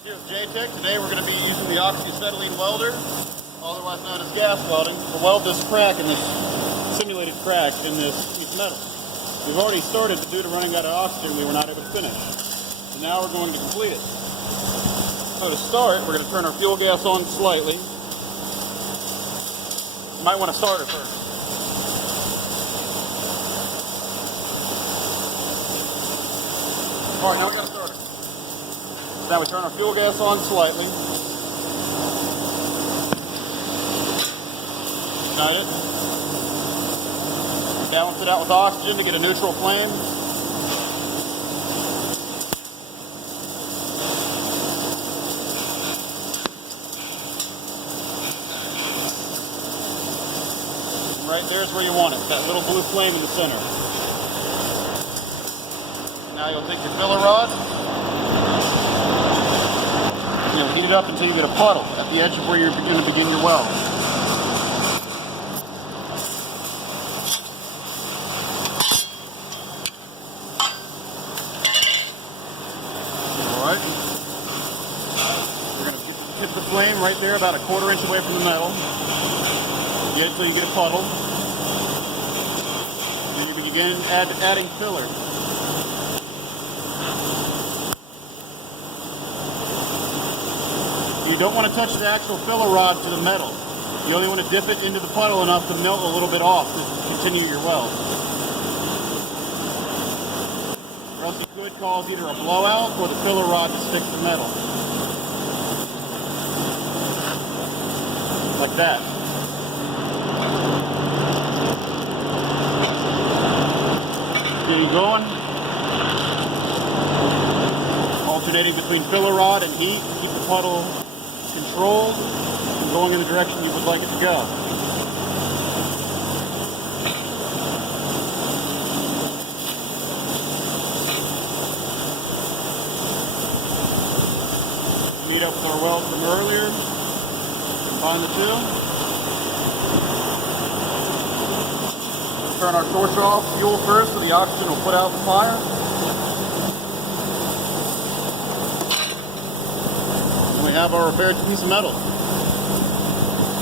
Here's J-Tech. Today we're going to be using the oxyacetylene welder, otherwise known as gas welding, to weld this crack in this simulated crack in this piece of metal. We've already started, but due to running out of oxygen, we were not able to finish. So now we're going to complete it. So to start, we're going to turn our fuel gas on slightly. You might want to start it first. Alright, now we got to start it. Now we turn our fuel gas on slightly. Ignite it. Balance it out with oxygen to get a neutral flame. And right there's where you want it, that little blue flame in the center. Now you'll take your filler rod. You'll heat it up until you get a puddle at the edge of where you're going to begin your weld. Alright. We're going to hit the flame right there about a 1/4 inch away from the metal. Get it until you get a puddle. Then you begin adding filler. You don't want to touch the actual filler rod to the metal. You only want to dip it into the puddle enough to melt a little bit off to continue your weld. Or else it could cause either a blowout or the filler rod to stick to the metal. Like that. Getting going. Alternating between filler rod and heat to keep the puddle controlled and going in the direction you would like it to go. Meet up with our weld from earlier. Combine the two. Turn our torch off, fuel first, so the oxygen will put out the fire. We have our repaired piece of metal.